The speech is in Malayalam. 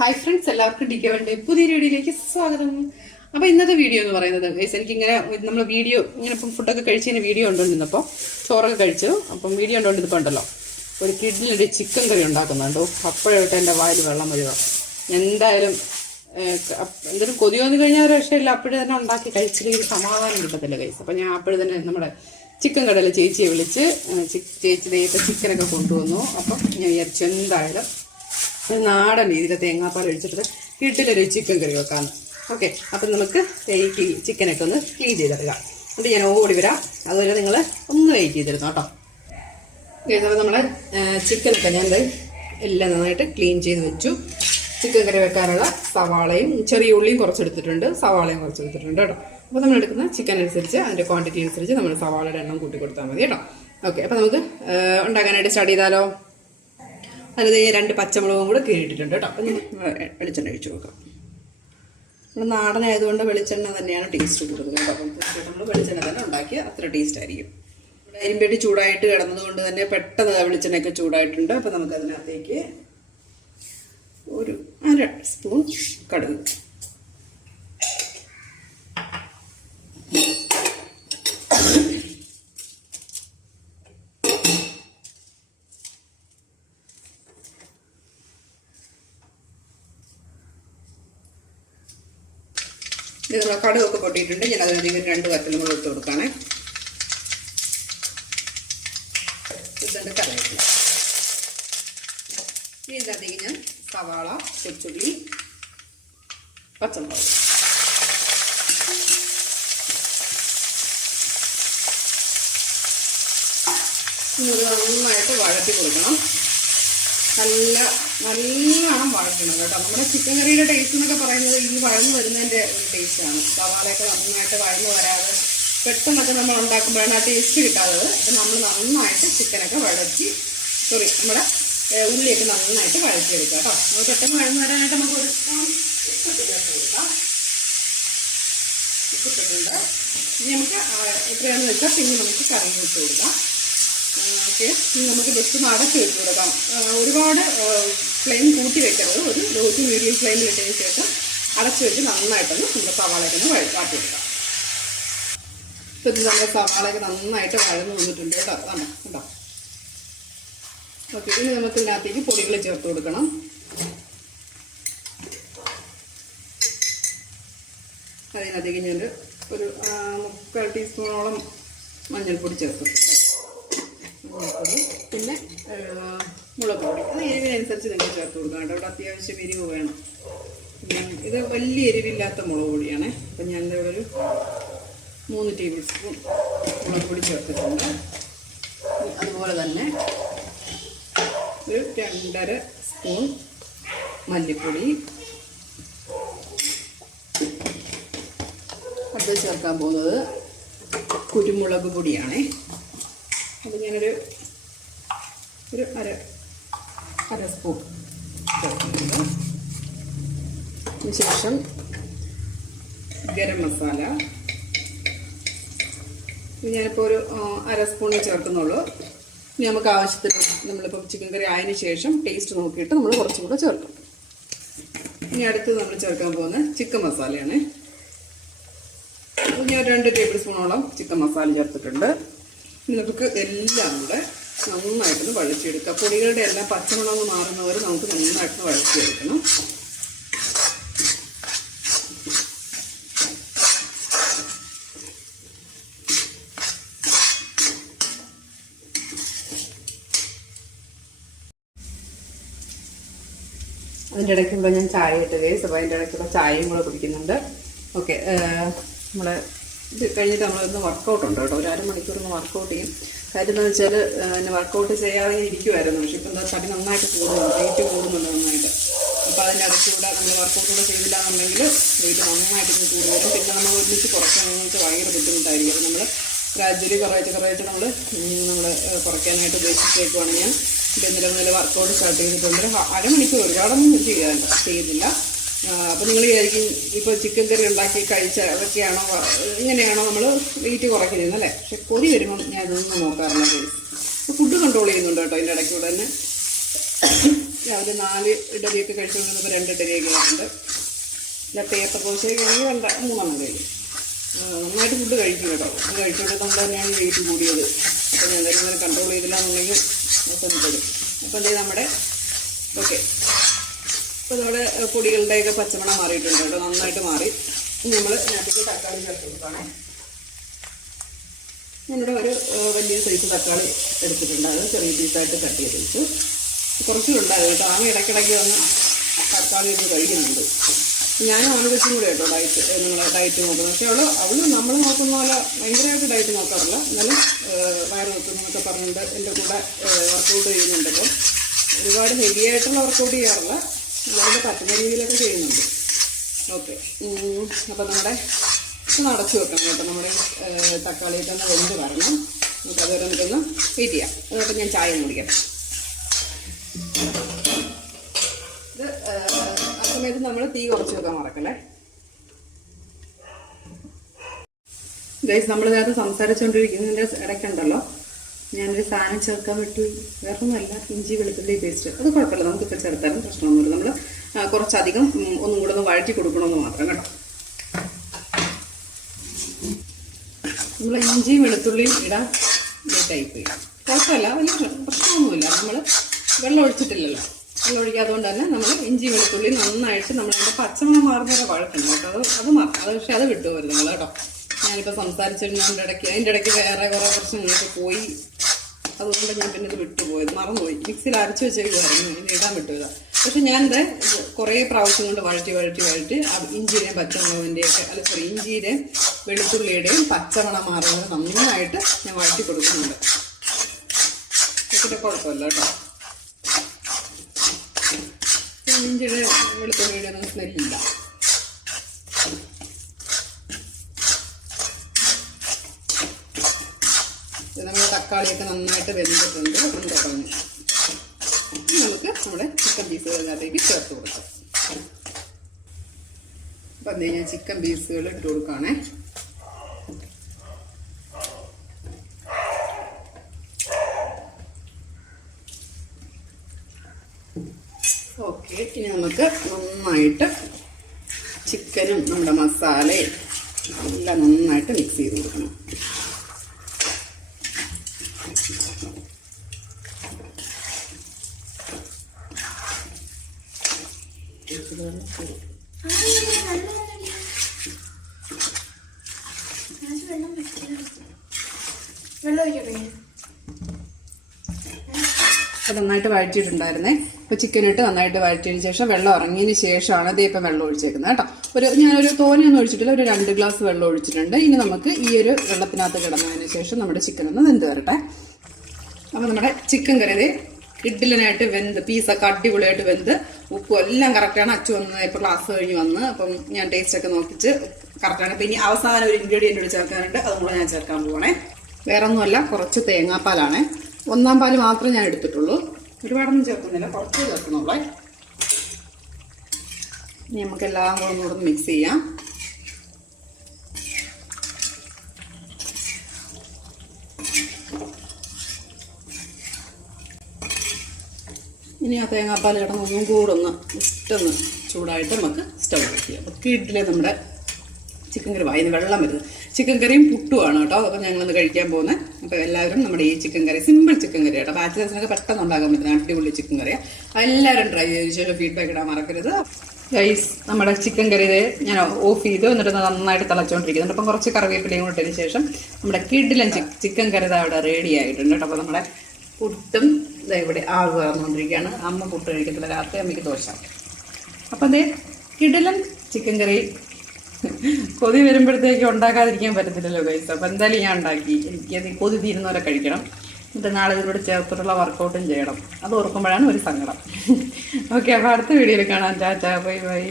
ഹായ് ഫ്രണ്ട്സ് എല്ലാവർക്കും ഡി കെ കെവന്റെ പുതിയ വീഡിയോയിലേക്ക് സ്വാഗതം. അപ്പൊ ഇന്നത്തെ വീഡിയോ എന്ന് പറയുന്നത് ഗൈസ് എനിക്ക് ഇങ്ങനെ നമ്മൾ വീഡിയോ ഇങ്ങനെ ഇപ്പം ഫുഡൊക്കെ കഴിച്ചതിന് വീഡിയോ ഉണ്ടോണ്ടിരുന്നപ്പോൾ ചോറൊക്കെ കഴിച്ചു. അപ്പം വീഡിയോ ഉണ്ടോണ്ടിരുന്നപ്പോ ഉണ്ടല്ലോ ഒരു കിഡ്നിയുടെ ചിക്കൻ കറി ഉണ്ടാക്കുന്നുണ്ടോ. അപ്പോഴോട്ട് എന്റെ വായിൽ വെള്ളം വരുക എന്തായാലും എന്തെങ്കിലും കൊതി വന്നു കഴിഞ്ഞാൽ ഒരു രക്ഷയില്ല. അപ്പോഴും തന്നെ ഉണ്ടാക്കി കഴിച്ചില്ലെങ്കിൽ സമാധാനം കിട്ടത്തില്ല കൈസ് അപ്പം ഞാൻ അപ്പോഴും തന്നെ നമ്മുടെ ചിക്കൻ കടയിലെ ചേച്ചിയെ വിളിച്ച് ചേച്ചി ദൈവത്തെ ചിക്കനൊക്കെ കൊണ്ടുവന്നു. അപ്പം ഞാൻ വിചാരിച്ചു എന്തായാലും ഒരു നാടൻ രീതിയിൽ തേങ്ങാപ്പാൽ ഒഴിച്ചിട്ട് വീട്ടിലൊരു ചിക്കൻ കറി വെക്കാം. ഓക്കെ അപ്പം നമുക്ക് ഈ ചിക്കനൊക്കെ ഒന്ന് ക്ലീൻ ചെയ്തെടുക്കാം. എന്നിട്ട് ഞാൻ ഓടി വരാം. അതുവരെ നിങ്ങൾ ഒന്ന് വെയിറ്റ് ചെയ്തിരുന്നു കേട്ടോ. അപ്പോൾ നമ്മൾ ചിക്കനൊക്കെ ഞാൻ എല്ലാം നന്നായിട്ട് ക്ലീൻ ചെയ്ത് വെച്ചു. ചിക്കൻ കറി വെക്കാനുള്ള സവാളയും ചെറിയ ഉള്ളിയും കുറച്ചെടുത്തിട്ടുണ്ട്. സവാളയും കുറച്ചെടുത്തിട്ടുണ്ട് കേട്ടോ. അപ്പോൾ നമ്മൾ എടുക്കുന്ന ചിക്കൻ അനുസരിച്ച് അതിന്റെ ക്വാണ്ടിറ്റി അനുസരിച്ച് നമ്മൾ സവാളയുടെ എണ്ണം കൂട്ടി കൊടുത്താൽ മതി കേട്ടോ. ഓക്കെ അപ്പോൾ നമുക്ക് ഉണ്ടാക്കാനായിട്ട് സ്റ്റാർട്ട് ചെയ്താലോ? അതിൽ രണ്ട് പച്ചമുളകും കൂടെ കീറിയിട്ടിട്ടുണ്ട് കേട്ടോ. അപ്പം വെളിച്ചെണ്ണ ഒഴിച്ച് കൊടുക്കാം. നമ്മൾ നാടനായതുകൊണ്ട് വെളിച്ചെണ്ണ തന്നെയാണ് ടേസ്റ്റ് കൂടുതൽ കേട്ടോ. അപ്പം നമ്മൾ വെളിച്ചെണ്ണ തന്നെ ഉണ്ടാക്കിയ അത്ര ടേസ്റ്റ് ആയിരിക്കും. ഇവിടെ അരിമ്പേടി ചൂടായിട്ട് കിടന്നതുകൊണ്ട് തന്നെ പെട്ടെന്ന് വെളിച്ചെണ്ണയൊക്കെ ചൂടായിട്ടുണ്ട്. അപ്പം നമുക്കതിനകത്തേക്ക് ഒരു അര സ്പൂൺ കടുക്. ഇത് കടുകൊക്കെ പൊട്ടിയിട്ടുണ്ട്. ഞാൻ അതിനധികം രണ്ട് വറ്റലും കൂടെ ഇട്ട് കൊടുക്കാണേ. ഇതുണ്ട് കറിവേപ്പില. ഇനി ഇതിനകത്തേക്ക് ഞാൻ സവാള കൊച്ചുള്ളി പച്ചമുളക്. ഇത് നന്നായിട്ട് വഴറ്റി കൊടുക്കണം. നല്ല നല്ലോണം വഴക്കണം കേട്ടോ. നമ്മുടെ ചിക്കൻ കറിയുടെ ടേസ്റ്റ് എന്നൊക്കെ പറയുന്നത് ഈ വഴന്ന് വരുന്നതിന്റെ ഒരു ടേസ്റ്റാണ് സവാളയൊക്കെ നന്നായിട്ട് വഴന്ന് വരാതെ പെട്ടെന്നൊക്കെ നമ്മൾ ഉണ്ടാക്കുമ്പോഴാണ് ആ ടേസ്റ്റ് കിട്ടാത്തത്. അപ്പം നമ്മൾ നന്നായിട്ട് ചിക്കനൊക്കെ വഴറ്റി സോറി നമ്മുടെ ഉള്ളിയൊക്കെ നന്നായിട്ട് വഴറ്റിയെടുക്കുക കേട്ടോ. നമ്മൾ പെട്ടെന്ന് വഴന്ന് വരാനായിട്ട് നമുക്ക് ഒരു ഉപ്പിട്ടിട്ടുണ്ട്. ഇനി നമുക്ക് എത്രയാണെന്ന് വെച്ചാൽ പിന്നെ നമുക്ക് കറി ഇട്ട് കൊടുക്കാം. ഓക്കെ നമുക്ക് ജസ്റ്റ് ഒന്ന് അടച്ച് വെച്ച് കൊടുക്കാം. ഒരുപാട് ഫ്ലെയിം കൂട്ടി വെക്കരുത്. ഒരു ലോ ടു മീഡിയം ഫ്ലെയിമിൽ ഇട്ടതിന് ശേഷം അടച്ച് വെച്ച് നന്നായിട്ടൊന്ന് നമ്മുടെ സവാളയൊക്കെ ഒന്ന് വാട്ടി എടുക്കാം ഇപ്പം ഇത് നമ്മുടെ സവാളയൊക്കെ നന്നായിട്ട് വഴന്ന് വന്നിട്ടുണ്ട് കേട്ടോ. അതാണ് കേട്ടോ ഓക്കെ ഇനി നമുക്ക് ഇതിനകത്തേക്ക് പൊടികൾ ചേർത്ത് കൊടുക്കണം. അതിനകത്തേക്ക് ഞാൻ ഒരു മുക്കാൽ ടീസ്പൂണോളം മഞ്ഞൾപ്പൊടി ചേർത്ത് മഞ്ഞൾപ്പൊടി പിന്നെ മുളക് പൊടി. അത് എരിവിനനുസരിച്ച് നിങ്ങൾ ചേർത്ത് കൊടുക്കാം കേട്ടോ. ഇവിടെ അത്യാവശ്യം എരിവ് വേണം. ഇത് വലിയ എരിവില്ലാത്ത മുളക് പൊടിയാണ്. അപ്പം ഞാൻ ഇവിടെ ഒരു മൂന്ന് ടേബിൾ സ്പൂൺ മുളക് പൊടി ചേർത്തിട്ടുണ്ട്. അതുപോലെ തന്നെ ഒരു രണ്ടര സ്പൂൺ മല്ലിപ്പൊടി. അടുത്ത് ചേർക്കാൻ പോകുന്നത് കുരുമുളക് പൊടിയാണേ. അത് ഞാനൊരു ഒരു അര അര സ്പൂൺ ചേർക്കുന്നുണ്ട് അതിനുശേഷം ഗരം മസാല. ഞാനിപ്പോൾ ഒരു അര സ്പൂൺ ചേർക്കുന്നുള്ളൂ. ഇനി നമുക്ക് ആവശ്യത്തിന് നമ്മളിപ്പോൾ ചിക്കൻ കറി ആയതിനു ശേഷം ടേസ്റ്റ് നോക്കിയിട്ട് നമ്മൾ കുറച്ചും കൂടെ ചേർക്കും. ഇനി അടുത്ത് നമ്മൾ ചേർക്കാൻ പോകുന്ന ചിക്കൻ മസാലയാണ് ഞാൻ രണ്ട് ടേബിൾ സ്പൂണോളം ചിക്കൻ മസാല ചേർത്തിട്ടുണ്ട്. നമുക്ക് എല്ലാം കൂടെ നന്നായിട്ടൊന്ന് വഴച്ചെടുക്കാം പൊടികളുടെ എല്ലാം പച്ചമുളക് മാറുന്നവർ നമുക്ക് നന്നായിട്ട് വഴച്ചെടുക്കണം അതിന്റെ ഇടയ്ക്കുള്ള ഞാൻ ചായ ഇട്ട് കേസ് അപ്പോൾ അതിന്റെ ഇടയ്ക്കുള്ള ചായയും കൂടെ കുടിക്കുന്നുണ്ട്. ഓക്കെ നമ്മൾ ഇത് കഴിഞ്ഞിട്ട് നമ്മളൊന്ന് വർക്കൗട്ട് ഉണ്ട് കേട്ടോ. ഒരു അരമണിക്കൂർ ഒന്ന് വർക്കൗട്ട് ചെയ്യും. കാര്യം എന്താണെന്ന് വെച്ചാൽ പിന്നെ വർക്കൗട്ട് ചെയ്യാതെ ഇരിക്കുമായിരുന്നു പക്ഷെ ഇപ്പം എന്താ തടി നന്നായിട്ട് കൂടുന്നുണ്ട് വെയിറ്റ് കൂടുന്നുണ്ട് നന്നായിട്ട്. അപ്പോൾ അതിന്റെ ഇടയ്ക്കൂടെ നമ്മൾ വർക്കൗട്ട് കൂടെ ചെയ്തില്ല എന്നുണ്ടെങ്കിൽ വെയിറ്റ് നന്നായിട്ട് കൂടുതലും പിന്നെ നമ്മൾ ഒരുമിച്ച് കുറയ്ക്കണമെന്ന് വെച്ചാൽ ഭയങ്കര ബുദ്ധിമുട്ടായിരിക്കും. നമ്മൾ ഗ്രാജുവലി കുറേശ്ശെ കുറേശ്ശെ നമ്മൾ നമ്മൾ കുറയ്ക്കാനായിട്ട് ഉദ്ദേശിച്ചേക്കുവാണ് ഞാൻ. ഇപ്പം ഇന്നലെ മുതൽ വർക്കൗട്ട് സ്റ്റാർട്ട് ചെയ്തിട്ടുണ്ട്. അരമണിക്കൂർ ഒരുപാടൊന്നും ചെയ്യാൻ ചെയ്യുന്നില്ല അപ്പോൾ നിങ്ങൾ വിചാരിക്കും ഇപ്പോൾ ചിക്കൻ കറി ഉണ്ടാക്കി കഴിച്ച അതൊക്കെയാണോ ഇങ്ങനെയാണോ നമ്മൾ വെയിറ്റ് കുറയ്ക്കുന്നത് അല്ലേ? പക്ഷെ കൊതി വരുമ്പം ഞാൻ ഇതൊന്നും നോക്കാറില്ല. ഫുഡ് കൺട്രോൾ ചെയ്യുന്നുണ്ട് കേട്ടോ അതിന്റെ ഇടയ്ക്കൂടെ തന്നെ. രാവിലെ നാല് ഇഡലിയൊക്കെ കഴിച്ചുകൊണ്ടിരുന്നപ്പോൾ രണ്ട് ഇഡലിയൊക്കെ ഉണ്ട്. പിന്നെ പേപ്പർ ദോശയൊക്കെ ആണെങ്കിൽ രണ്ട് മൂന്നെണ്ണം കഴിഞ്ഞു നന്നായിട്ട് ഫുഡ് കഴിക്കും കേട്ടോ. ഫുഡ് കഴിച്ചുകൊണ്ടിരുന്നത് തന്നെയാണ് വെയിറ്റ് കൂടിയത്. അപ്പോൾ ഞാൻ എന്തായാലും കൺട്രോൾ ചെയ്തില്ല എന്നുണ്ടെങ്കിൽ അവസാനം അപ്പോൾ എന്തായാലും നമ്മുടെ ഓക്കെ അപ്പോൾ നമ്മുടെ പൊടികളുടെയൊക്കെ പച്ചമണം മാറിയിട്ടുണ്ട് കേട്ടോ. നന്നായിട്ട് മാറി. നമ്മൾ ഇതിനകത്തേക്ക് തക്കാളി ചേർത്ത് നമ്മുടെ ഒരു വലിയ സൈസ് തക്കാളി എടുത്തിട്ടുണ്ട്. അത് ചെറിയ പീസായിട്ട് കട്ട് ചെയ്ത് വെച്ചു. കുറച്ചുണ്ടായത് കേട്ടോ. ആ ഇടയ്ക്കിടയ്ക്ക് വന്ന് തക്കാളി ഒന്ന് കഴിക്കുന്നുണ്ട് ഞാനും ആണ് കൊച്ചും കൂടെ കേട്ടോ ഡയറ്റ് നിങ്ങൾ ഡയറ്റ് നോക്കുന്നത്? പക്ഷേ അവൾ അവൾ നമ്മൾ നോക്കുന്ന പോലെ ഭയങ്കരമായിട്ട് ഡയറ്റ് നോക്കാറില്ല. എന്നാലും വയറ് നോക്കുന്നൊക്കെ പറഞ്ഞിട്ട് എന്റെ കൂടെ വർക്കൗട്ട് ചെയ്യുന്നുണ്ട് അപ്പോൾ ഒരുപാട് ഹെവി ആയിട്ടുള്ള വർക്കൗട്ട് ചെയ്യാറില്ല. അതുകൊണ്ട് പറ്റുന്ന ചെയ്യുന്നുണ്ട്. ഓക്കെ. അപ്പോൾ നമ്മുടെ ഒന്ന് അടച്ചു വെക്കണം കേട്ടോ. നമ്മുടെ തക്കാളിയൊക്കെ ഒന്ന് വെന്ത് വരണം. നമുക്ക് അതുവരെ നമുക്കൊന്ന് വെയിറ്റ് ചെയ്യാം. അതുകൊണ്ട് ഞാൻ ചായ കുടിക്കാം ഇത് ആ സമയത്ത് നമ്മൾ തീ കുറച്ച് വെക്കാൻ മറക്കല്ലേ? ഗൈസ് നമ്മൾ നേരത്തെ സംസാരിച്ചുകൊണ്ടിരിക്കുന്നതിന്റെ ഇടയ്ക്കുണ്ടല്ലോ ഞാനൊരു സാധനം ചേർക്കാൻ പറ്റും. ഒന്നുമല്ല ഇഞ്ചി വെളുത്തുള്ളി പേസ്റ്റ്. അത് കുഴപ്പമില്ല നമുക്കിപ്പോൾ ചേർത്താലും പ്രശ്നമൊന്നുമില്ല. നമ്മൾ കുറച്ചധികം ഒന്നും കൂടെ ഒന്ന് വഴറ്റി കൊടുക്കണമെന്ന് മാത്രം കേട്ടോ. നമ്മൾ ഇഞ്ചിയും വെളുത്തുള്ളിയും ഇടാൻ ടൈപ്പ് പോയി കുഴപ്പമില്ല വലിയ പ്രശ്നമൊന്നുമില്ല. നമ്മൾ വെള്ളം ഒഴിച്ചിട്ടില്ലല്ലോ. വെള്ളം ഒഴിക്കാത്തതുകൊണ്ട് തന്നെ നമ്മൾ ഇഞ്ചി വെളുത്തുള്ളി നന്നായിട്ട് നമ്മൾ അതിന്റെ പച്ചമണം മാറുന്നവരെ വഴക്കണം കേട്ടോ. അത് അത് മാറും അത് പക്ഷേ അത് വിട്ടുപോരുത് നിങ്ങൾ കേട്ടോ. ഞാനിപ്പോൾ സംസാരിച്ചിരുന്നതിന്റെ ഇടയ്ക്ക് അതിന്റെ ഇടയ്ക്ക് വേറെ കുറേ പ്രശ്നങ്ങളൊക്കെ പോയി. അതുകൊണ്ട് ഞാൻ പിന്നെ ഇത് വിട്ടുപോയത്. മറന്നുപോയി. മിക്സിയിൽ അരച്ച് വെച്ചേക്കുമായിരുന്നു ഇനി ഇടാൻ വിട്ടുപോയതാ പക്ഷെ ഞാനിത് കുറേ പ്രാവശ്യം കൊണ്ട് വഴറ്റി വഴറ്റി വഴറ്റി ഇഞ്ചിയുടെയും പച്ചമുളകിന്റെയൊക്കെ അല്ല സോറി ഇഞ്ചിയുടെയും വെളുത്തുള്ളിയുടെയും പച്ചമണം മാറുന്നത് നന്നായിട്ട് ഞാൻ വഴറ്റി കൊടുക്കുന്നുണ്ട്. പിന്നെ കുഴപ്പമില്ല കേട്ടോ. ഇഞ്ചിയുടെ വെളുത്തുള്ളിയുടെ ഒന്നും സ്മെല്ലില്ല. നമ്മുടെ തക്കാളിയൊക്കെ നന്നായിട്ട് വെന്തിട്ടുണ്ട്. വെന്ത് തുടങ്ങി. നമുക്ക് നമ്മുടെ ചിക്കൻ പീസുകളിനകത്തേക്ക് ചേർത്ത് കൊടുക്കാം. അപ്പം എന്ത് ഞാൻ ചിക്കൻ പീസുകൾ ഇട്ട് കൊടുക്കുകയാണേ ഓക്കെ ഇനി നമുക്ക് നന്നായിട്ട് ചിക്കനും നമ്മുടെ മസാലയും എല്ലാം നന്നായിട്ട് മിക്സ് ചെയ്ത് കൊടുക്കണം. വെള്ളം നന്നായിട്ട് വഴറ്റിയിട്ടുണ്ടായിരുന്നേ. അപ്പോൾ ചിക്കൻ ഇട്ട് നന്നായിട്ട് വഴറ്റിയതിന് ശേഷം വെള്ളം ഇറങ്ങിയതിന് ശേഷമാണ് ഇതേ ഇപ്പം വെള്ളം ഒഴിച്ചേക്കുന്നത് കേട്ടോ. ഒരു ഞാനൊരു തോനെയൊന്നും ഒഴിച്ചിട്ടില്ല ഒരു രണ്ട് ഗ്ലാസ് വെള്ളം ഒഴിച്ചിട്ടുണ്ട്. ഇനി നമുക്ക് ഈ ഒരു വെള്ളത്തിനകത്ത് കിടന്നതിന് ശേഷം നമ്മുടെ ചിക്കൻ ഒന്ന് വെന്ത് വരട്ടെ. അപ്പോൾ നമ്മുടെ ചിക്കൻ കറി ഇഡ്ഡലിനായിട്ട് വെന്ത് പീസൊക്കെ അടിപൊളിയായിട്ട് വെന്ത് ഉപ്പും എല്ലാം കറക്റ്റാണ് അച്ചു വന്ന് ഇപ്പോൾ ക്ലാസ് കഴിഞ്ഞ് വന്ന് അപ്പം ഞാൻ ടേസ്റ്റ് ഒക്കെ നോക്കിച്ച് കറക്റ്റാണ് അപ്പം ഇനി അവസാനം ഒരു ഇൻഗ്രീഡിയന്റ് കൂടി ചേർക്കാനുണ്ട്. അതും കൂടെ ഞാൻ ചേർക്കാൻ പോവാണേ. വേറെ ഒന്നുമല്ല കുറച്ച് തേങ്ങാപ്പാലാണ്. ഒന്നാം പാൽ മാത്രമേ ഞാൻ എടുത്തിട്ടുള്ളൂ. ഒരുപാടൊന്നും ചേർക്കുന്നില്ല കുറച്ച് ചേർക്കുന്നുള്ളേ. ഇനി നമുക്ക് എല്ലാം കൂടെ ഒന്നുകൂടെ മിക്സ് ചെയ്യാം. ഇനി ആ തേങ്ങാപ്പാൽ കിടന്ന് ഒന്നും കൂടെ ഒന്ന് ഇഷ്ടൊന്ന് ചൂടായിട്ട് നമുക്ക് സ്റ്റവ് ഓഫ് ചെയ്യാം അപ്പോൾ കീട്ടിലെ നമ്മുടെ ചിക്കൻ കറി വായിന്ന് വെള്ളം വരുന്നത്. ചിക്കൻ കറിയും പുട്ടുമാണ് കേട്ടോ. അപ്പോൾ ഞങ്ങളൊന്ന് കഴിക്കാൻ പോകുന്നത് അപ്പോൾ എല്ലാവരും നമ്മുടെ ഈ chicken curry simple chicken curry കേട്ടോ. ബാച്ചിലേഴ്സിനൊക്കെ പെട്ടെന്ന് ഉണ്ടാക്കാൻ പറ്റുന്ന അടിപൊളി ചിക്കൻ കറിയാണ് എല്ലാവരും ട്രൈ ചെയ്ത് ശേഷം ഫീഡ്ബാക്ക് ഇടാൻ മറക്കരുത്. ഗൈസ് നമ്മുടെ ചിക്കൻ കറി ഇത് ഞാൻ ഓഫ് ചെയ്ത്. എന്നിട്ട് നന്നായിട്ട് തിളച്ചുകൊണ്ടിരിക്കുന്നുണ്ട് അപ്പം കുറച്ച് കറിവേപ്പിലയും കൂടെ ഇട്ടതിന് ശേഷം നമ്മുടെ കിഡിലൻ ചിക്കൻ കറി അവിടെ റെഡി ആയിട്ടുണ്ട് കേട്ടോ. അപ്പോൾ നമ്മുടെ പുട്ടും ഇതാ ഇവിടെ ആവ് കറന്നുകൊണ്ടിരിക്കുകയാണ്. അമ്മ പുട്ട് കഴിക്കത്തില്ല രാത്രി അമ്മയ്ക്ക് ദോശ. അപ്പം അതേ കിടലൻ ചിക്കൻ കറി കൊതി വരുമ്പോഴത്തേക്ക് ഉണ്ടാക്കാതിരിക്കാൻ പറ്റത്തില്ലല്ലോ ഗൈസ് അപ്പം എന്തായാലും ഞാൻ ഉണ്ടാക്കി. എനിക്ക് കൊതി തീരുന്നവരെ കഴിക്കണം. എന്നിട്ട് നാളെ ഇതിലൂടെ ചേർത്തിട്ടുള്ള വർക്കൗട്ടും ചെയ്യണം. അത് ഓർക്കുമ്പോഴാണ് ഒരു സങ്കടം. ഓക്കെ അപ്പോൾ അടുത്ത വീഡിയോയിൽ കാണാം. ചാച്ചാ ബൈ ബൈ.